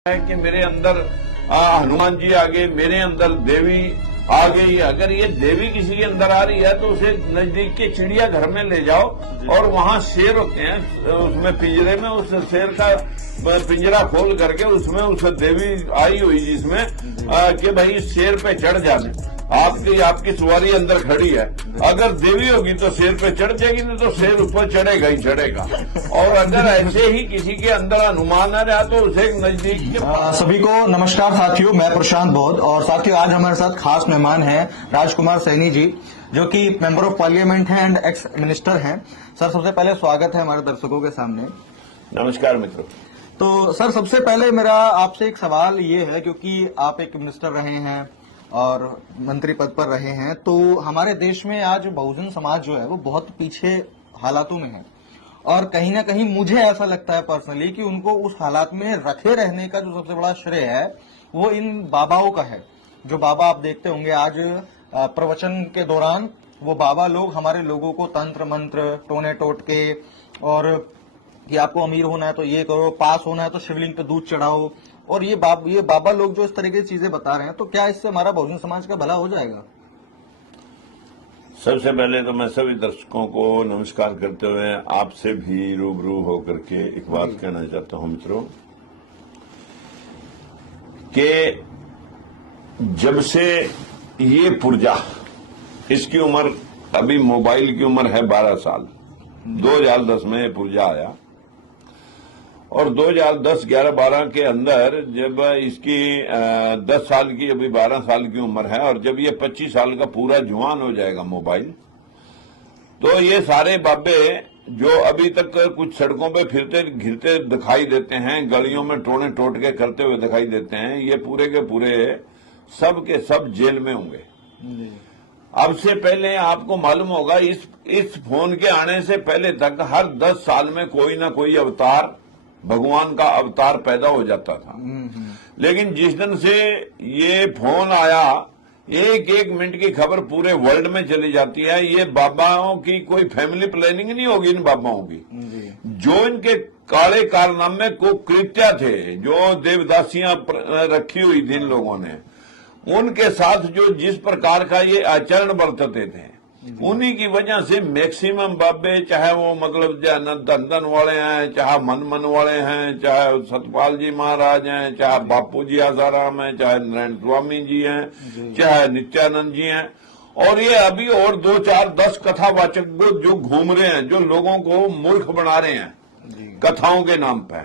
है कि मेरे अंदर हनुमान जी आ गए, मेरे अंदर देवी आ गई। अगर ये देवी किसी के अंदर आ रही है तो उसे नजदीक के चिड़ियाघर में ले जाओ और वहां शेर होते हैं, उसमें पिंजरे में उस शेर का पिंजरा खोल करके उसमें उस देवी आई हुई जिसमें कि भाई शेर पे चढ़ जाने। आपकी सवारी अंदर खड़ी है, अगर देवी होगी तो शेर पे चढ़ जाएगी, नहीं तो शेर ऊपर चढ़ेगा ही चढ़ेगा। और अगर ऐसे ही किसी के अंदर अनुमान आ रहा तो उसे नजदीक के सभी को नमस्कार साथियों, मैं प्रशांत बौद्ध। और साथियों आज हमारे साथ खास मेहमान हैं राजकुमार सैनी जी, जो कि मेंबर ऑफ पार्लियामेंट हैं एंड एक्स मिनिस्टर हैं। सर सबसे पहले स्वागत है हमारे दर्शकों के सामने। नमस्कार मित्रों। तो सर सबसे पहले मेरा आपसे एक सवाल ये है, क्योंकि आप एक मिनिस्टर रहे हैं और मंत्री पद पर रहे हैं, तो हमारे देश में आज बहुजन समाज जो है वो बहुत पीछे हालातों में है और कहीं ना कहीं मुझे ऐसा लगता है पर्सनली कि उनको उस हालात में रखे रहने का जो सबसे बड़ा श्रेय है वो इन बाबाओं का है। जो बाबा आप देखते होंगे आज प्रवचन के दौरान वो बाबा लोग हमारे लोगों को तंत्र मंत्र टोने टोटके और कि आपको अमीर होना है तो ये करो, पास होना है तो शिवलिंग पे दूध चढ़ाओ, और ये बाबा लोग जो इस तरह की चीजें बता रहे हैं, तो क्या इससे हमारा बहुजन समाज का भला हो जाएगा? सबसे पहले तो मैं सभी दर्शकों को नमस्कार करते हुए आपसे भी रूबरू होकर के एक बात कहना चाहता हूं मित्रों कि जब से ये पुर्जा, इसकी उम्र अभी मोबाइल की उम्र है 12 साल, 2010 में ये पुर्जा आया और 2010, 11, 12 के अंदर जब इसकी 10 साल की, अभी 12 साल की उम्र है, और जब ये 25 साल का पूरा जवान हो जाएगा मोबाइल, तो ये सारे बाबे जो अभी तक कुछ सड़कों पे फिरते घिरते दिखाई देते हैं, गलियों में टोने टोट के करते हुए दिखाई देते हैं, ये पूरे के पूरे सब के सब जेल में होंगे। अब से पहले आपको मालूम होगा इस फोन के आने से पहले तक हर 10 साल में कोई ना कोई अवतार, भगवान का अवतार पैदा हो जाता था। लेकिन जिस दिन से ये फोन आया, एक एक मिनट की खबर पूरे वर्ल्ड में चली जाती है। ये बाबाओं की कोई फैमिली प्लानिंग नहीं होगी इन बाबाओं की। जो इनके काले कारनामे को कृत्य थे, जो देवदासियां रखी हुई थी इन लोगों ने, उनके साथ जो जिस प्रकार का ये आचरण बरतते थे, उन्हीं की वजह से मैक्सिमम बाबे, चाहे वो मतलब धन वाले हैं, चाहे मन वाले हैं, चाहे सतपाल जी महाराज हैं, चाहे बापू जी आसाराम हैं, चाहे नारायण स्वामी जी हैं, चाहे नित्यानंद जी हैं, और ये अभी और 2, 4, 10 कथावाचक जो घूम रहे हैं, जो लोगों को मूर्ख बना रहे हैं कथाओं के नाम पे,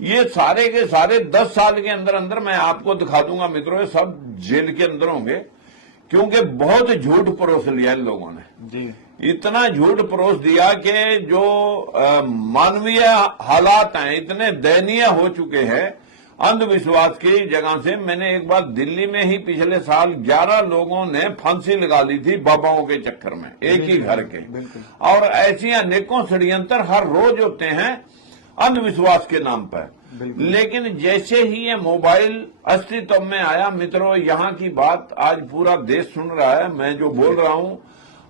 ये सारे के सारे 10 साल के अंदर अंदर मैं आपको दिखा दूंगा मित्रों, सब जेल के अंदर होंगे, क्योंकि बहुत झूठ परोस लिया इन लोगों ने जी। इतना झूठ परोस दिया कि जो मानवीय हालात हैं इतने दयनीय हो चुके हैं अंधविश्वास की जगह से। मैंने एक बार दिल्ली में ही पिछले साल 11 लोगों ने फांसी लगा ली थी बाबाओं के चक्कर में, एक ही घर के। और ऐसी अनेकों षड्यंत्र हर रोज होते हैं अंधविश्वास के नाम पर। लेकिन जैसे ही ये मोबाइल अस्तित्व में आया मित्रों, यहाँ की बात आज पूरा देश सुन रहा है। मैं जो बोल रहा हूँ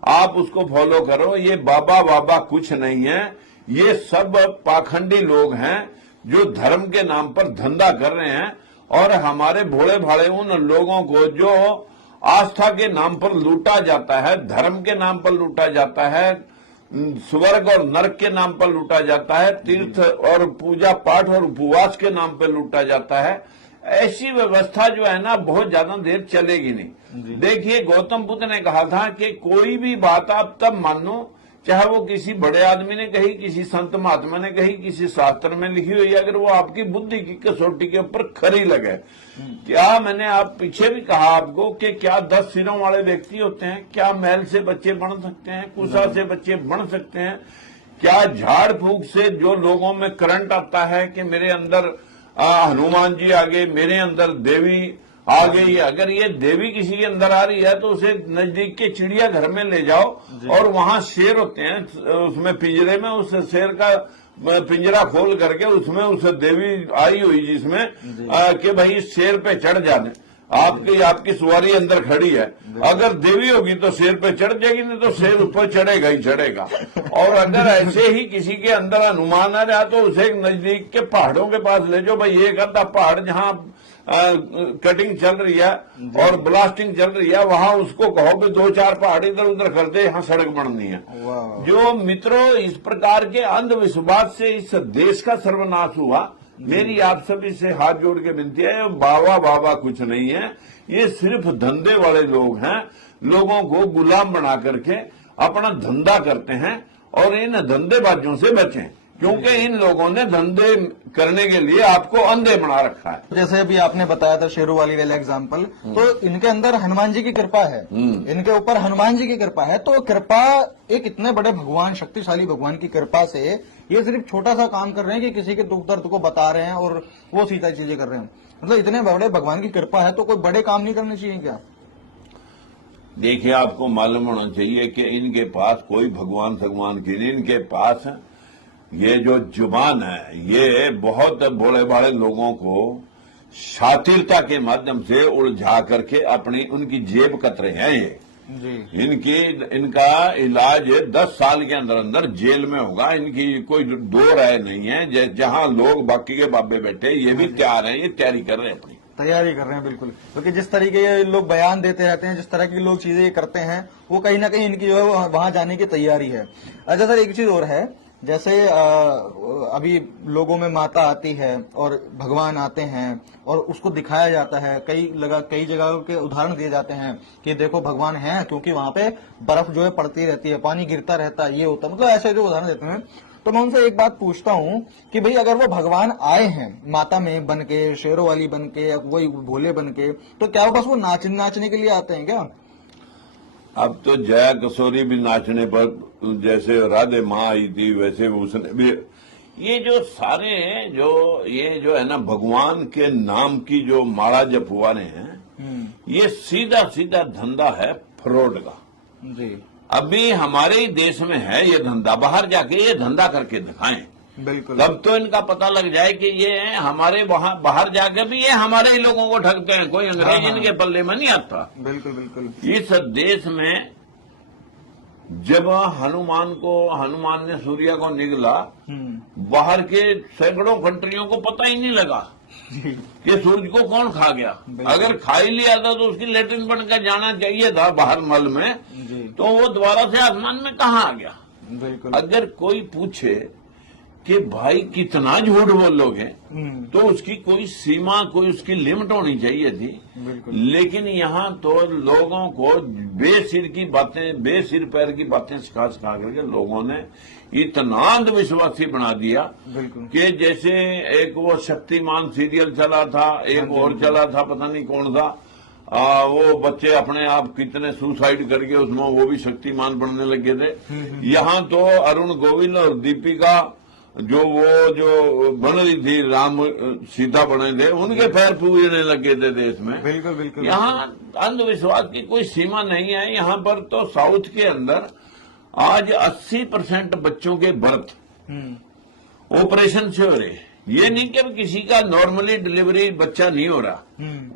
आप उसको फॉलो करो। ये बाबा कुछ नहीं है, ये सब पाखंडी लोग हैं जो धर्म के नाम पर धंधा कर रहे हैं, और हमारे भोले भाले उन लोगों को जो आस्था के नाम पर लूटा जाता है, धर्म के नाम पर लूटा जाता है, स्वर्ग और नरक के नाम पर लूटा जाता है, तीर्थ और पूजा पाठ और उपवास के नाम पर लूटा जाता है। ऐसी व्यवस्था जो है ना बहुत ज्यादा देर चलेगी नहीं। देखिए गौतम बुद्ध ने कहा था कि कोई भी बात आप तब मानो चाहे वो किसी बड़े आदमी ने कही, किसी संत महात्मा ने कही, किसी शास्त्र में लिखी हुई, अगर वो आपकी बुद्धि की कसौटी के ऊपर खरी लगे। क्या मैंने आप पीछे भी कहा आपको कि क्या 10 सिरों वाले व्यक्ति होते हैं? क्या महल से बच्चे बन सकते हैं? कुशा से बच्चे बन सकते हैं? क्या झाड़ फूक से जो लोगों में करंट आता है कि मेरे अंदर हनुमान जी आ गए, मेरे अंदर देवी आ गई, अगर ये देवी किसी के अंदर आ रही है तो उसे नजदीक के चिड़ियाघर में ले जाओ और वहां शेर होते हैं, उसमें पिंजरे में उस शेर का पिंजरा खोल करके उसमें उस देवी आई हुई जिसमें कि भाई शेर पे चढ़ जाने। आपकी सवारी अंदर खड़ी है, अगर देवी होगी तो शेर पे चढ़ जाएगी, नहीं तो शेर ऊपर चढ़ेगा ही चढ़ेगा। और अगर ऐसे ही किसी के अंदर अनुमान आ रहा तो उसे नजदीक के पहाड़ों के पास ले जाओ। भाई एक आधा पहाड़ जहां कटिंग चल रही है और ब्लास्टिंग चल रही है, वहां उसको कहो कि 2-4 पहाड़ इधर उधर कर दे, यहाँ सड़क बननी है। जो मित्रों, इस प्रकार के अंधविश्वास से इस देश का सर्वनाश हुआ। मेरी आप सभी से हाथ जोड़ के विनती है, बाबा बाबा कुछ नहीं है, ये सिर्फ धंधे वाले लोग हैं। लोगों को गुलाम बना करके अपना धंधा करते हैं, और इन धंधेबाजों से बचें, क्योंकि इन लोगों ने धंधे करने के लिए आपको अंधे बना रखा है। जैसे अभी आपने बताया था शेरों वाली वाला एग्जाम्पल, तो इनके अंदर हनुमान जी की कृपा है, इनके ऊपर हनुमान जी की कृपा है। तो कृपा, एक इतने बड़े भगवान, शक्तिशाली भगवान की कृपा से ये सिर्फ छोटा सा काम कर रहे हैं कि किसी के दुख दर्द को बता रहे हैं और वो सीधा चीजें कर रहे हैं। मतलब इतने बड़े भगवान की कृपा है तो कोई बड़े काम नहीं करने चाहिए क्या? देखिए, आपको मालूम होना चाहिए कि इनके पास कोई भगवान की नहीं, इनके पास ये जो जुबान है, ये बहुत भोले भाले लोगों को शातिरता के माध्यम से उलझा करके अपनी उनकी जेब कतरे हैं। ये इनका इलाज 10 साल के अंदर अंदर जेल में होगा, इनकी कोई दो राय नहीं है। जहां लोग बाकी के बाबे बैठे, ये भी तैयार हैं, ये तैयारी कर रहे हैं, अपनी तैयारी कर रहे हैं बिल्कुल। क्योंकि जिस तरीके ये लोग बयान देते रहते हैं, जिस तरह के लोग चीजें करते हैं, वो कहीं ना कहीं इनकी जो है वहां जाने की तैयारी है। अच्छा सर, एक चीज और है, जैसे अभी लोगों में माता आती है और भगवान आते हैं और उसको दिखाया जाता है, कई जगहों के उदाहरण दिए जाते हैं कि देखो भगवान है, क्योंकि वहां पे बर्फ जो है पड़ती रहती है, पानी गिरता रहता है, ये होता है, मतलब ऐसे जो उदाहरण देते हैं। तो मैं उनसे एक बात पूछता हूँ कि भाई अगर वो भगवान आए हैं माता में बन के, शेरों वाली बन के, वही भोले बन के, तो क्या वो बस वो नाचने के लिए आते हैं क्या? अब तो जया किशोरी भी नाचने पर, जैसे राधे माँ आई थी, वैसे उसने भी, ये जो सारे ये जो है ना, भगवान के नाम की जो माला जपवा रहे हैं, ये सीधा सीधा धंधा है फ्रॉड का जी। अभी हमारे ही देश में है ये धंधा, बाहर जाके ये धंधा करके दिखाएं, बिल्कुल, तब तो इनका पता लग जाए कि ये हमारे वहां बाहर जाके भी ये हमारे ही लोगों को ठगते हैं, कोई अंग्रेज इनके पल्ले में नहीं आता। बिल्कुल बिल्कुल। इस देश में जब हनुमान ने सूर्य को निगला, बाहर के सैकड़ों कंट्रियों को पता ही नहीं लगा कि सूरज को कौन खा गया। अगर खा ही लिया था तो उसकी लेटरिन बनकर जाना चाहिए था बाहर मल में, तो वो दोबारा से आसमान में कहाँ आ गया। बिल्कुल। अगर कोई पूछे कि भाई कितना झूठ बोलोगे, तो उसकी कोई सीमा, कोई उसकी लिमिट होनी चाहिए थी। लेकिन यहाँ तो लोगों को बेसिर की बातें, बेसिर पैर की बातें सिखा करके लोगों ने इतना अंधविश्वासी बना दिया कि जैसे एक वो शक्तिमान सीरियल चला था, एक और चला था, पता नहीं कौन था, वो बच्चे अपने आप कितने सुसाइड करके उसमें वो भी शक्तिमान बनने लगे थे। यहाँ तो अरुण गोविल और दीपिका जो बन रही थी, राम सीता बने थे, उनके पैर पूजने लगे थे देश में। बिल्कुल बिल्कुल। यहाँ अंधविश्वास की कोई सीमा नहीं है। यहाँ पर तो साउथ के अंदर आज 80% बच्चों के बर्थ ऑपरेशन से हो रहे। ये नहीं कि किसी का नॉर्मली डिलीवरी बच्चा नहीं हो रहा,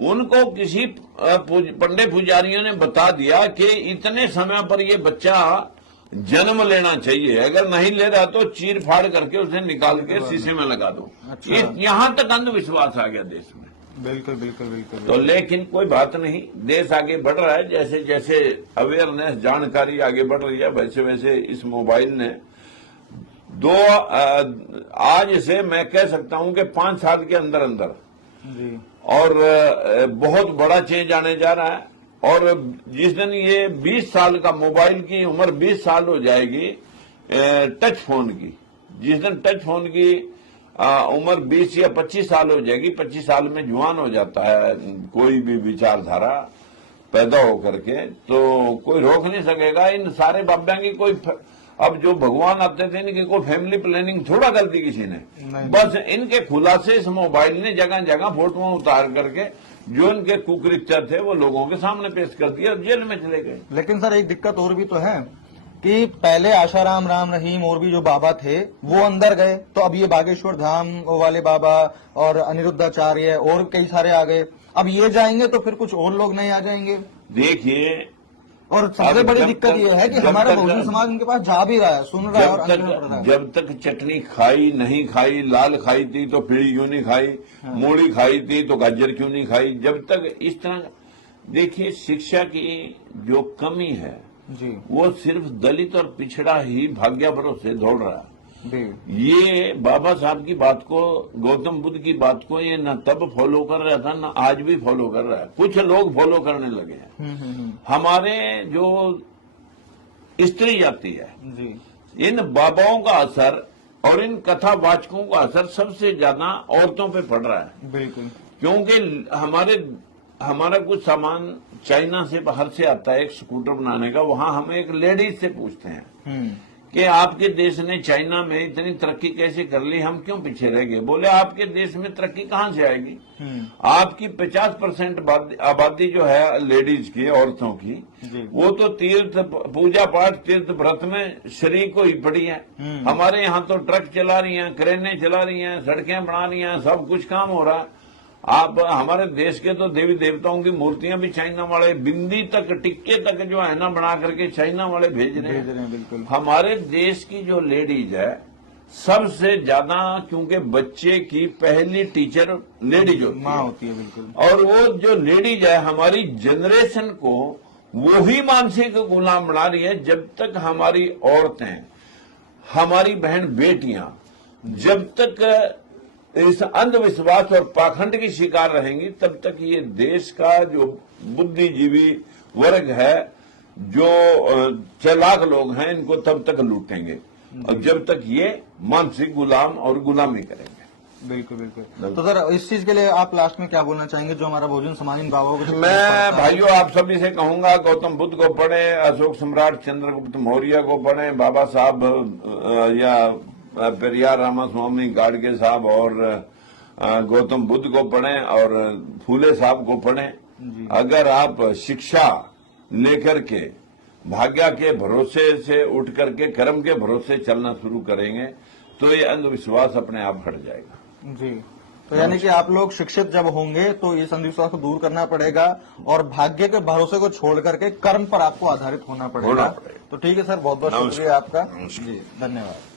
उनको किसी पंडित पुजारियों ने बता दिया कि इतने समय पर ये बच्चा जन्म लेना चाहिए, अगर नहीं ले रहा तो चीर फाड़ करके उसे निकाल के शीशे में लगा दो। अच्छा। यहाँ तक अंधविश्वास आ गया देश में। बिल्कुल बिल्कुल बिल्कुल। तो लेकिन कोई बात नहीं, देश आगे बढ़ रहा है, जैसे जैसे अवेयरनेस, जानकारी आगे बढ़ रही है, वैसे वैसे इस मोबाइल ने आज से मैं कह सकता हूं कि 5 साल के अंदर अंदर जी। और बहुत बड़ा चेंज आने जा रहा है। और जिस दिन ये 20 साल का, मोबाइल की उम्र 20 साल हो जाएगी, टच फोन की, जिस दिन टच फोन की उम्र 20 या 25 साल हो जाएगी, 25 साल में जवान हो जाता है कोई भी विचारधारा पैदा हो करके, तो कोई रोक नहीं सकेगा इन सारे बाब्या की। कोई अब जो भगवान आते थे, इनकी कोई फैमिली प्लानिंग थोड़ा कर दी किसी ने, बस इनके खुलासे इस मोबाइल ने जगह जगह फोटोआं उतार करके जो इनके कुकृत्य थे वो लोगों के सामने पेश कर दिया, जेल में चले गए। लेकिन सर एक दिक्कत और भी तो है कि पहले आशाराम राम रहीम और भी जो बाबा थे वो अंदर गए, तो अब ये बागेश्वर धाम वाले बाबा और अनिरुद्धाचार्य और कई सारे आ गए, अब ये जाएंगे तो फिर कुछ और लोग नहीं आ जाएंगे। देखिए, और सबसे अब बड़ी जब दिक्कत तक- ये है कि जब हमारा तक- बहुजन समाज उनके पास जा भी रहा है, सुन रहा है और अंदर पड़ रहा है। जब तक चटनी खाई नहीं खाई, लाल खाई थी तो पीली क्यों नहीं खाई, मूली खाई थी तो गाजर क्यों नहीं खाई, जब तक इस तरह। देखिए, शिक्षा की जो कमी है जी वो सिर्फ दलित और पिछड़ा ही भाग्य भरोसे दौड़ रहा है। जी ये बाबा साहब की बात को, गौतम बुद्ध की बात को ये न तब फॉलो कर रहा था न आज भी फॉलो कर रहा है, कुछ लोग फॉलो करने लगे हैं। हमारे जो स्त्री जाति है, जी इन बाबाओं का असर और इन कथावाचकों का असर सबसे ज्यादा औरतों पे पड़ रहा है। बिल्कुल। क्योंकि हमारा कुछ सामान चाइना से बाहर से आता है, एक स्कूटर बनाने का, वहां हम एक लेडीज से पूछते हैं कि आपके देश ने चाइना में इतनी तरक्की कैसे कर ली, हम क्यों पीछे रह गए। बोले आपके देश में तरक्की कहां से आएगी, आपकी 50% आबादी जो है लेडीज की, औरतों की, वो तो तीर्थ पूजा पाठ तीर्थ व्रत में शरीक ही पड़ी है। हमारे यहाँ तो ट्रक चला रही हैं, क्रेनें चला रही हैं, सड़कें बना रही हैं, सब कुछ काम हो रहा है। आप हमारे देश के तो देवी देवताओं की मूर्तियां भी चाइना वाले, बिंदी तक टिक्के तक जो है ना बना करके चाइना वाले भेज रहे हैं। बिल्कुल। हमारे देश की जो लेडीज है सबसे ज्यादा, क्योंकि बच्चे की पहली टीचर लेडीज माँ होती है। बिल्कुल। और वो जो लेडीज है हमारी जनरेशन को वो ही मानसिक गुलाम बना रही है। जब तक हमारी औरतें, हमारी बहन बेटियां जब तक इस अंधविश्वास और पाखंड की शिकार रहेंगी, तब तक ये देश का जो बुद्धिजीवी वर्ग है, जो चालाक लोग हैं, इनको तब तक लूटेंगे और जब तक ये मानसिक गुलाम और गुलामी करेंगे। बिल्कुल बिल्कुल। तो सर, इस चीज के लिए आप लास्ट में क्या बोलना चाहेंगे, जो हमारा बहुजन समाज इन बाबाओं को? मैं भाइयों आप सभी से कहूंगा, गौतम बुद्ध को पढ़े, अशोक सम्राट चंद्रगुप्त मौर्य को पढ़े, बाबा साहब या पेरियार रामास्वामी गाडगे साहब और गौतम बुद्ध को पढ़ें और फूले साहब को पढ़ें। अगर आप शिक्षा लेकर के भाग्य के भरोसे से उठ करके कर्म के भरोसे चलना शुरू करेंगे तो ये अंधविश्वास अपने आप हट जाएगा। जी। तो यानी कि आप लोग शिक्षित जब होंगे तो इस अंधविश्वास को दूर करना पड़ेगा और भाग्य के भरोसे को छोड़ करके कर्म पर आपको आधारित होना पड़ेगा। तो ठीक है सर, बहुत बहुत शुक्रिया आपका। जी, धन्यवाद।